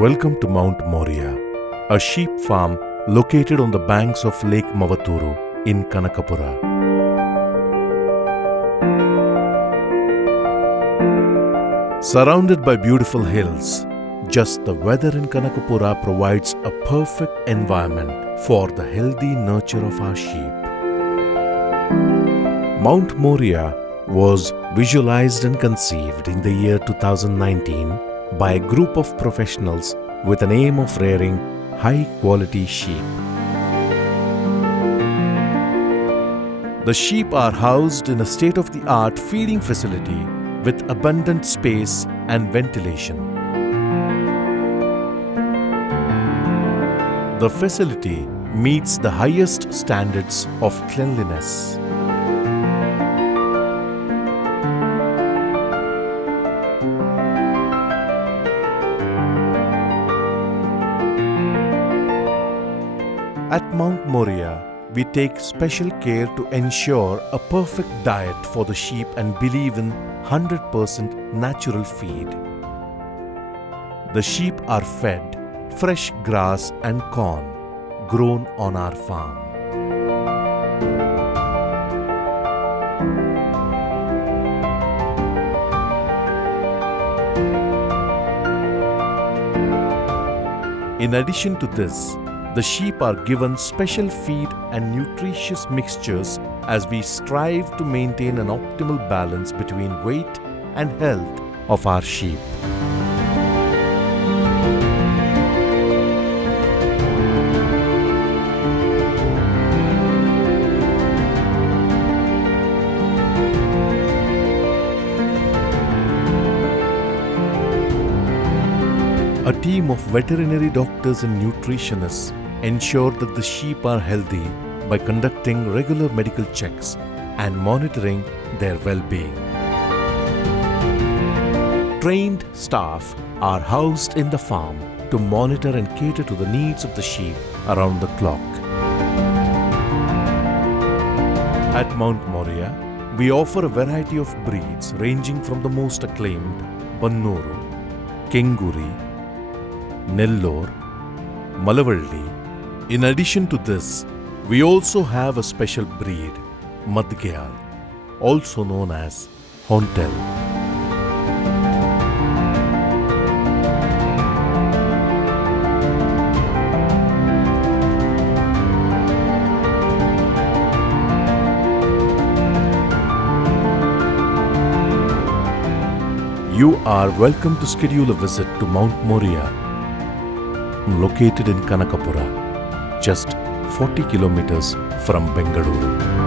Welcome to Mount Moriah, a sheep farm located on the banks of Lake Mavaturu in Kanakapura. Surrounded by beautiful hills, just the weather in Kanakapura provides a perfect environment for the healthy nurture of our sheep. Mount Moriah was visualized and conceived in the year 2019 by a group of professionals with an aim of rearing high-quality sheep. The sheep are housed in a state-of-the-art feeding facility with abundant space and ventilation. The facility meets the highest standards of cleanliness. At Mount Moriah, we take special care to ensure a perfect diet for the sheep and believe in 100% natural feed. The sheep are fed fresh grass and corn grown on our farm. In addition to this, the sheep are given special feed and nutritious mixtures as we strive to maintain an optimal balance between weight and health of our sheep. A team of veterinary doctors and nutritionists ensure that the sheep are healthy by conducting regular medical checks and monitoring their well-being. Trained staff are housed in the farm to monitor and cater to the needs of the sheep around the clock. At Mount Moriah, we offer a variety of breeds ranging from the most acclaimed Bannur, Kenguri, Nellore, Malvalli. In addition to this, we also have a special breed, Madgyal, also known as Hontel. You are welcome to schedule a visit to Mount Moriah, located in Kanakapura, just 40 kilometers from Bangalore.